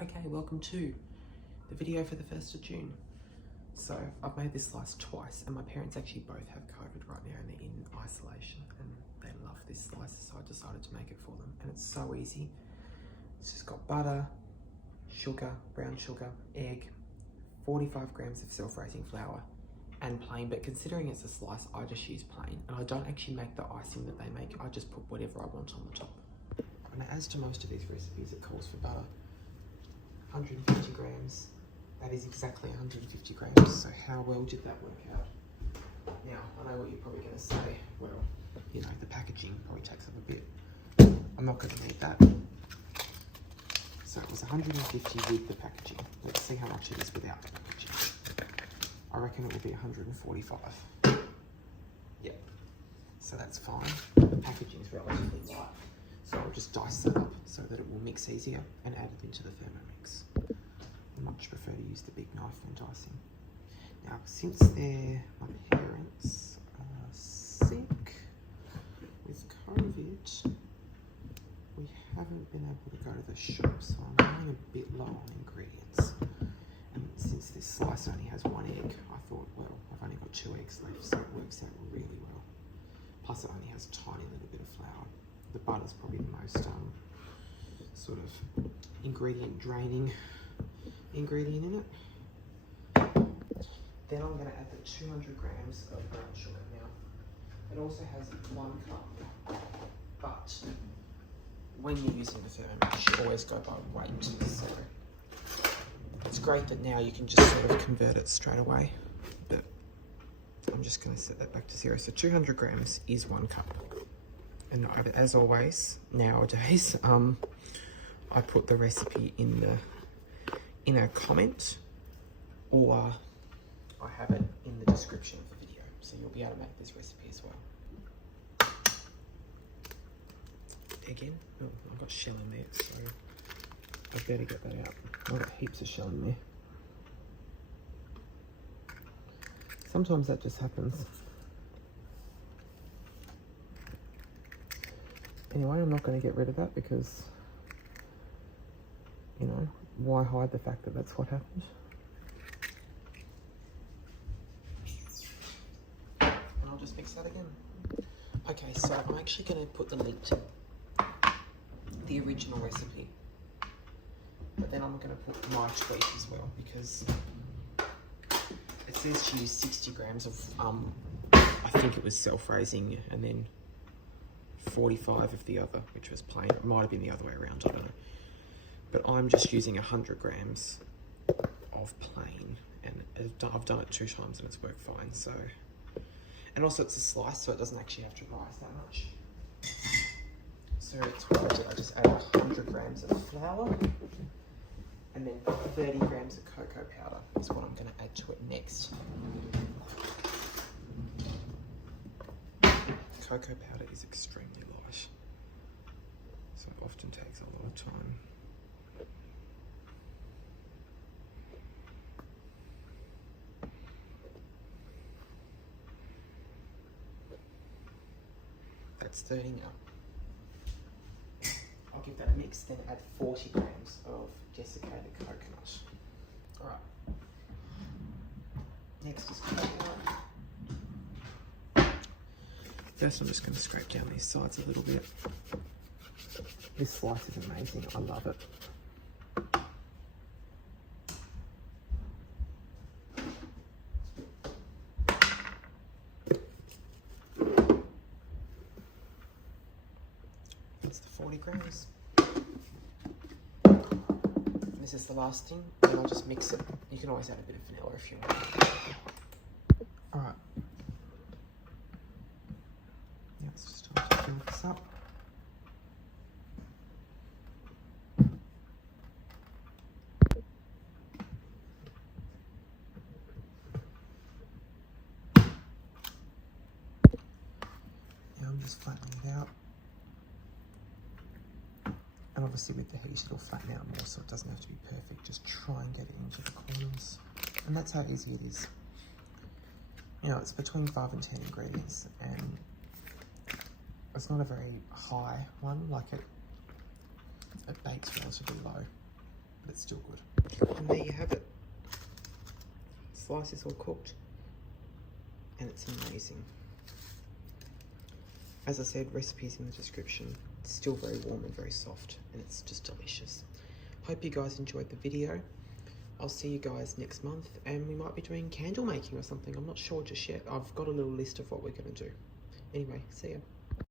Okay, welcome to the video for the 1st of June. So I've made this slice twice and my parents actually both have COVID right now and they're in isolation and they love this slice, so I decided to make it for them. And it's so easy. It's just got butter, sugar, brown sugar, egg, 45 grams of self-raising flour and plain, but considering it's a slice, I just use plain and I don't actually make the icing that they make. I just put whatever I want on the top. And as to most of these recipes, it calls for butter. 150 grams, that is exactly 150 grams, so how well did that work out? Now, I know what you're probably going to say, well, you know, the packaging probably takes up a bit. I'm not going to need that. So it was 150 with the packaging. Let's see how much it is without the packaging. I reckon it will be 145. Yep, so that's fine. The packaging is relatively light. So I'll just dice that up so that it will mix easier and add it into the Thermomix. I much prefer to use the big knife when dicing. Now, since my parents are sick with COVID, we haven't been able to go to the shop, so I'm running a bit low on ingredients. And since this slice only has 1 egg, I thought, well, I've only got 2 eggs left, so it works out really well. Plus it only has a tiny little bit of flour. The butter's probably the most sort of ingredient draining ingredient in it. Then I'm going to add the 200 grams of brown sugar. Now, it also has 1 cup, but when you're using the Thermomix, you always go by weight. So it's great that now you can just sort of convert it straight away, but I'm just going to set that back to 0. So 200 grams is 1 cup. And as always, nowadays, I put the recipe in a comment, or I have it in the description of the video, so you'll be able to make this recipe as well. Again, oh, I've got shell in there, so I better get that out. I've got heaps of shell in there. Sometimes that just happens. Anyway, I'm not going to get rid of that because, you know, why hide the fact that that's what happened? And I'll just mix that again. Okay, so I'm actually going to put the lid to the original recipe. But then I'm going to put my tweak as well because it says to use 60 grams of, I think it was self-raising, and then 45 of the other, which was plain. It might have been the other way around, I don't know. But I'm just using 100 grams of plain, and I've done it 2 times and it's worked fine. So, and also it's a slice, so it doesn't actually have to rise that much. So it's what I did. I just added 100 grams of flour, and then 30 grams of cocoa powder is what I'm going to add to it next. Cocoa powder is extremely light, so it often takes a lot of time. That's 30 now. I'll give that a mix, then add 40 grams of desiccated coconut. Alright. Next is coconut. First, I'm just going to scrape down these sides a little bit. This slice is amazing. I love it. That's the 40 grams. This is the last thing, and I'll just mix it. You can always add a bit of vanilla if you want. Alright. Now it's just time to fill this up. Now I'm just flattening it out. And obviously with the heat it'll flatten out more, so it doesn't have to be perfect. Just try and get it into the corners. And that's how easy it is. You know, it's between 5 and 10 ingredients, and it's not a very high one. Like it bakes relatively low, but it's still good. And there you have it. Slice is all cooked, and it's amazing. As I said, recipes in the description. It's still very warm and very soft, and it's just delicious. Hope you guys enjoyed the video. I'll see you guys next month, and we might be doing candle making or something. I'm not sure just yet. I've got a little list of what we're going to do. Anyway, see ya.